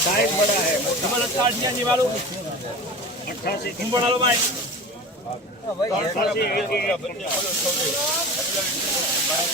Size बड़ा है कमल अच्छा अठासी जी वालों अट्ठासी तुम बना लो भाई अट्ठासी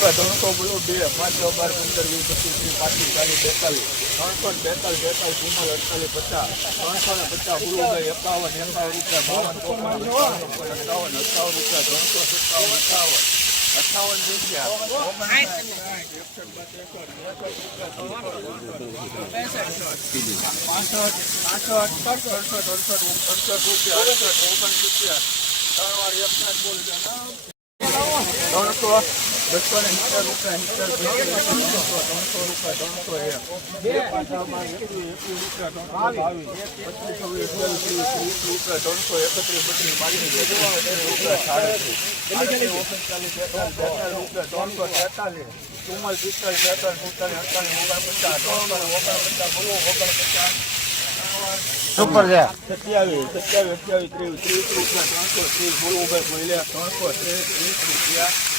ભાઈ ત્રણસો બોલો બે પાંચ બાર પંદર વીસ પચીસ ત્રીસ પાંત્રીસ ચાલીસ બેતાલીસ ત્રણસો ને બેતાલીસ બેતાલીસ ચુમ્માલીસ અડતાલીસ પચાસ ત્રણસો ને પચાસ બોલો બે એકાવન રૂપિયા બાવન ચોપન રૂપિયા ત્રણસો સત્તાવન અઠાવન અઠાવન રૂપિયા પાસઠ, સાસઠ, અડસઠ, અડસઠ, અડસઠ રૂપિયા અડસઠ ઓગણ રૂપિયા ત્રણ વાર એક ના ત્રણસો બસો ને સિત્તેર રૂપિયા સિત્તેર રૂપિયા ત્રણસો રૂપિયા ત્રણસો રૂપિયા ત્રણસો એકત્રીસ બત્રીસ બાવીસ રૂપિયા સાડત્રીસ ઓગણચાલીસ બેતાલીસ રૂપિયા ત્રણસો તેતાલીસ ચુમ્મલ પિસ્તાલીસ બેતાલીસ સુડતાલીસ અડતાલીસ ઓગણપચાસ ઓગણપચાસ ઓગણપચાસ સુપર છે સત્યાવીસ સત્યાવીસ અઠ્યાવીસ ત્રેવીસ ત્રીસ રૂપિયા ત્રણસો ત્રીસ બોલો ઊભા ત્રણસો ત્રીસ ત્રીસ રૂપિયા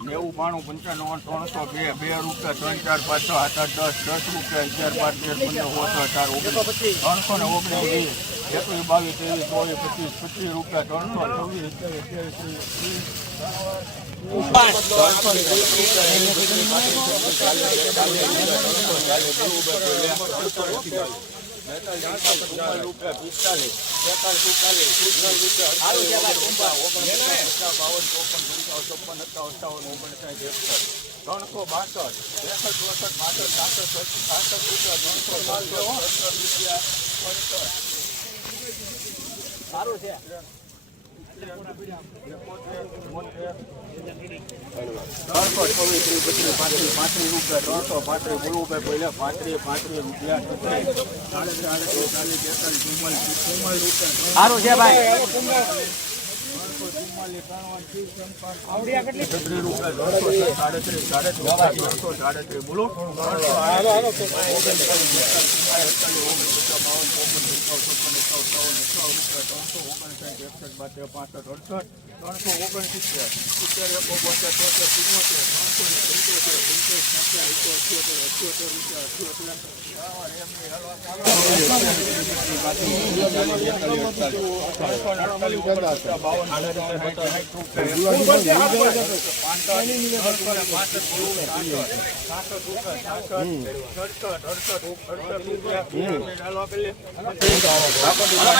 નેવું બાણું પંચાણું ત્રણસો બે બે રૂપિયા, ત્રણ ચાર, પાંચ, છ આઠ, દસ દસ રૂપિયા, અગિયાર, બાર, તેર, પંદર ઓછો અઢાર ઓગણીસ, ત્રણસો ને ઓગણીસ. એકવીસ બાવીસ ત્રેવીસ ચોવીસ પચીસ પચીસ રૂપિયા ત્રણસો છવ્વીસ ત્રણસો એકસઠ બાસઠ ત્રેસઠ ચોસઠ પાસઠ સાસઠ સાસઠ રૂપિયા ત્રણસો બાસઠ રૂપિયા સારું છે. ત્રણસો છવ્વીસ બત્રીસ પાંત્રીસ પાંત્રીસ રૂપિયા ત્રણસો પાંત્રીસ બોલવું ભાઈ. પહેલા પાંત્રીસ પાંત્રીસ રૂપિયા સાડત્રીસ આડત્રીસ ચાલીસ બેતાલીસ ચુમ્માલીસ ચુમ્માલીસ રૂપિયા સારું છે ભાઈ. રૂપિયા ત્રણસો બાવન ઓગણસિત્તેર સિત્તેર એકો બોતેર તોતેર ચુમ્મોતેર ત્રણસો ને પંચોતેર પંચોતેર છાસઠ એકસો અઠ્યોતેર અઠ્યોતેર રૂપિયા. અઠ્યોતેર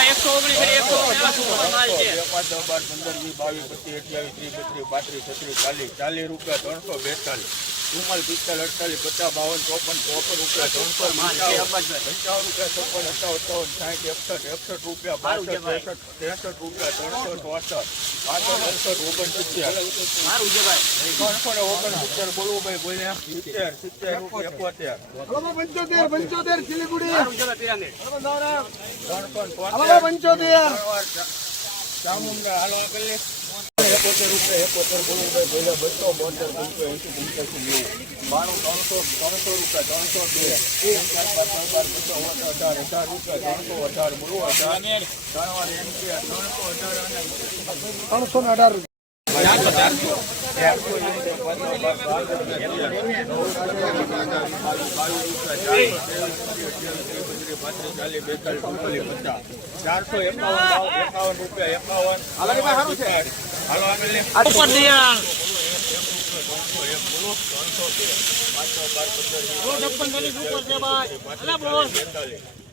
એકસો ઓગણીસ એકસો બાવીસ પચીસ અઠ્યાવીસ ત્રીસ બત્રીસ પાંત્રીસ છત્રીસ ચાલીસ ચાલીસ રૂપિયા ત્રણસો બેતાલીસ ચુમ્માલીસ પિસ્તાલીસ અડતાલીસ પચાસ બાવન ચોપન ચોપન રૂપિયા ત્રણસો પંચાવન રૂપિયા ચોપન અઠાવન અઠાવન સાઠ એકસઠ એકસઠ રૂપિયા બાસઠ ત્રેસઠ ત્રેસઠ રૂપિયા ત્રણસો ચોસઠ પાસઠ અડસઠ ઓગણસિત્તેર ત્રણસો ને ઓગણસિત્તેર બોલવું ભાઈ બોલ્યા સિત્તેર સિત્તેર રૂપિયા એકોતેર. સિલીગુડી. ત્રણસો પંચોતેર. ચામુંડા. હાલો આગળ એકોતેર રૂપિયા એકોતેર બોલવું ભાઈ બોલે બસો બોતેર પંચો એસી, પંચ્યાસી, નેવું. બાણું, ત્રણસો ત્રણસો રૂપિયા, ત્રણસો બે. એક ચાર બાર બાર પંચો અઢાર અઢાર રૂપિયા, ત્રણસો, અઢાર બોલવું અઢાર. ત્રણ વાર એમસી ત્રણસો, અઢાર અને ત્રણસો ને અઢાર ચારસો એકાવન રૂપિયા, એકાવન. ઉપર છે. બોલ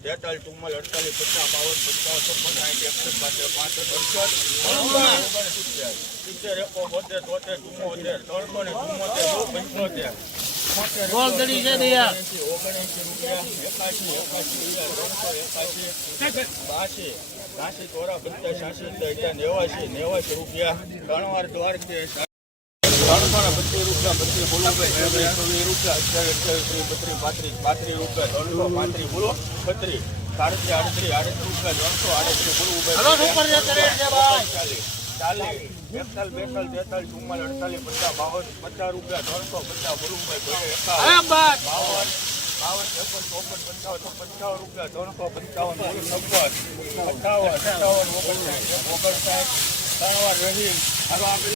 તેતાલીસ ચુમ્માલ અડતાલીસ પચાસ બાવન પંચાવન છપ્પન સાઠ એકસઠ બાસઠ પાસઠ સિત્તેર એકો બોતેર તોતેર ચુમ્મોતેર ત્રણસો ને ચુમ્મોતેર પંચોતેર. ઓગણએંસી દડી છે બાસી પચાસ નેવાસી. નેવાસી રૂપિયા ત્રણ વાર ત્રણસો બત્રીસ રૂપિયા બત્રીસ બોલો ચોવીસ રૂપિયા અત્યારે બત્રીસ પાંત્રીસ પાંત્રીસ રૂપિયા ત્રણસો પાંત્રીસ બોલો બત્રીસ સાડત્રીસ આડત્રીસ આડત્રીસ રૂપિયા ત્રણસો આડત્રીસ બોલો ચાલીસ ચાલીસ એકતાલ બેતાલ તેતાલીસ ચુમ્માલીસ અડતાલીસ પચાસ બાવન પચાસ રૂપિયા ત્રણસો પચાસ બોલું બાવન બાવન ત્રેપન ચોપન પંચાવન પંચાવન રૂપિયા ત્રણસો પંચાવન નવ્વદ અઠાવન અઠાવન ઓગણસાઠ ઓગણસાઠ ત્રણ વાર આપણે